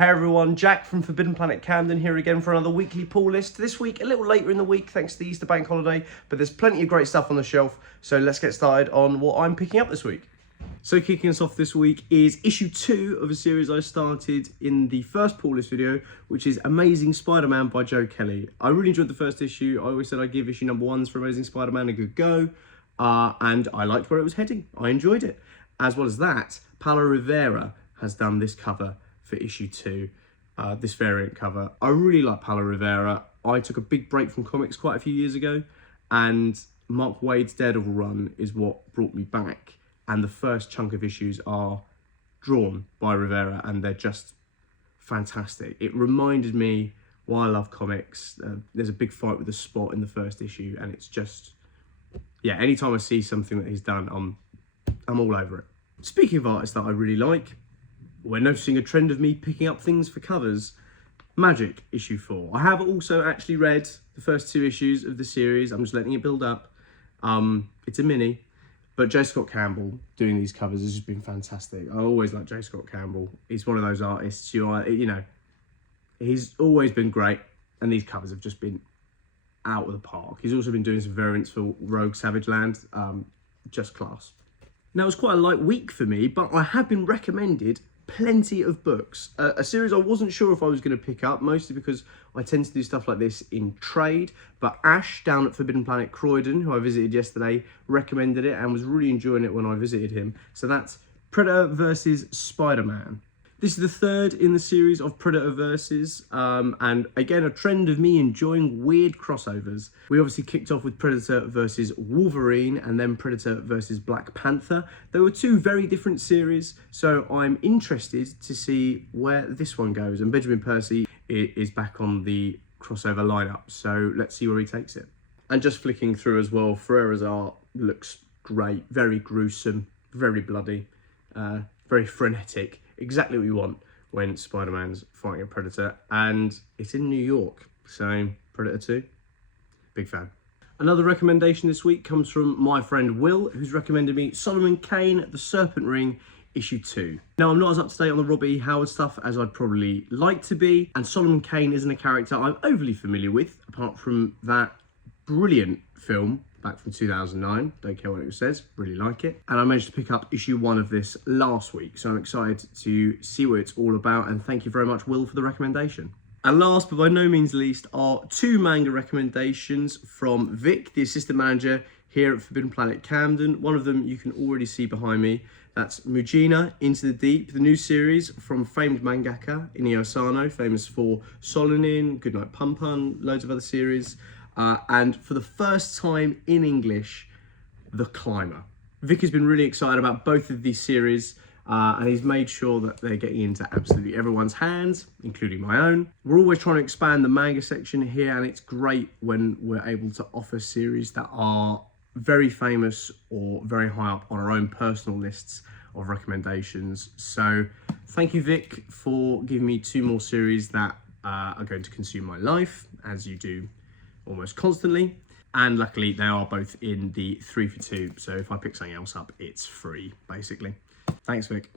Hey everyone, Jack from Forbidden Planet Camden here again for another weekly pull list. This week, a little later in the week thanks to the Easter bank holiday, but there's plenty of great stuff on the shelf, so let's get started on what I'm picking up this week. So kicking us off this week is issue 2 of a series I started in the first pull list video, which is Amazing Spider-Man by Joe Kelly. I really enjoyed the first issue. I always said I'd give issue number 1s for Amazing Spider-Man a good go, and I liked where it was heading. I enjoyed it. As well as that, Paulo Rivera has done this cover for issue 2, this variant cover. I really like Paulo Rivera. I took a big break from comics quite a few years ago, and Mark Waid's Daredevil run is what brought me back. And the first chunk of issues are drawn by Rivera, and they're just fantastic. It reminded me why I love comics. There's a big fight with the Spot in the first issue, and it's just, yeah, anytime I see something that he's done, I'm all over it. Speaking of artists that I really like, we're noticing a trend of me picking up things for covers. Magic, issue 4. I have also actually read the first 2 issues of the series. I'm just letting it build up. It's a mini, but J. Scott Campbell doing these covers has just been fantastic. I always like J. Scott Campbell. He's one of those artists he's always been great, and these covers have just been out of the park. He's also been doing some variants for Rogue Savage Land, just class. Now, it's quite a light week for me, but I have been recommended plenty of books. A series I wasn't sure if I was going to pick up, mostly because I tend to do stuff like this in trade, but Ash down at Forbidden Planet Croydon, who I visited yesterday, recommended it and was really enjoying it when I visited him. So that's Predator versus Spider-Man. This is the third in the series of Predator versus, and again, a trend of me enjoying weird crossovers. We obviously kicked off with Predator versus Wolverine and then Predator versus Black Panther. There were 2 very different series, so I'm interested to see where this one goes. And Benjamin Percy is back on the crossover lineup, so let's see where he takes it. And just flicking through as well, Ferreira's art looks great, very gruesome, very bloody, very frenetic. Exactly what you want when Spider-Man's fighting a Predator, and it's in New York, so Predator 2, big fan. Another recommendation this week comes from my friend Will, who's recommended me Solomon Kane, The Serpent Ring, issue 2. Now, I'm not as up to date on the Robbie Howard stuff as I'd probably like to be, and Solomon Kane isn't a character I'm overly familiar with, apart from that brilliant film back from 2009, don't care what it says, really like it. And I managed to pick up issue 1 of this last week, so I'm excited to see what it's all about, and thank you very much, Will, for the recommendation. And last but by no means least are 2 manga recommendations from Vic, the assistant manager here at Forbidden Planet Camden. One of them you can already see behind me. That's Mujina Into the Deep, the new series from famed mangaka Inio Asano, famous for Solonin, Goodnight Pum Pum, loads of other series. And for the first time in English, The Climber. Vic has been really excited about both of these series, and he's made sure that they're getting into absolutely everyone's hands, including my own. We're always trying to expand the manga section here, and it's great when we're able to offer series that are very famous or very high up on our own personal lists of recommendations. So thank you, Vic, for giving me 2 more series that are going to consume my life, as you do almost constantly, and luckily they are both in the 3 for 2, so if I pick something else up, it's free, basically. Thanks, Vic.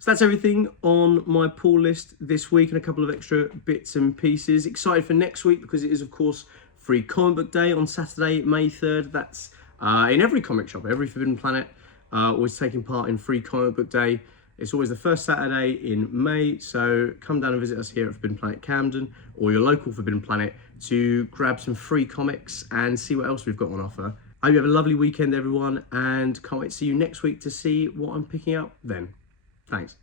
So that's everything on my pull list this week, and a couple of extra bits and pieces. Excited for next week because it is, of course, Free Comic Book Day on Saturday, May 3rd. That's in every comic shop, every Forbidden Planet, always taking part in Free Comic Book Day. It's always the first Saturday in May, so come down and visit us here at Forbidden Planet Camden, or your local Forbidden Planet, to grab some free comics and see what else we've got on offer. I hope you have a lovely weekend, everyone, and can't wait to see you next week to see what I'm picking up then. Thanks.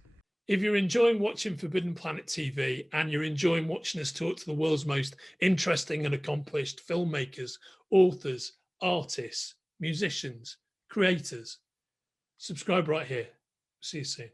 If you're enjoying watching Forbidden Planet TV and you're enjoying watching us talk to the world's most interesting and accomplished filmmakers, authors, artists, musicians, creators, subscribe right here. See you soon.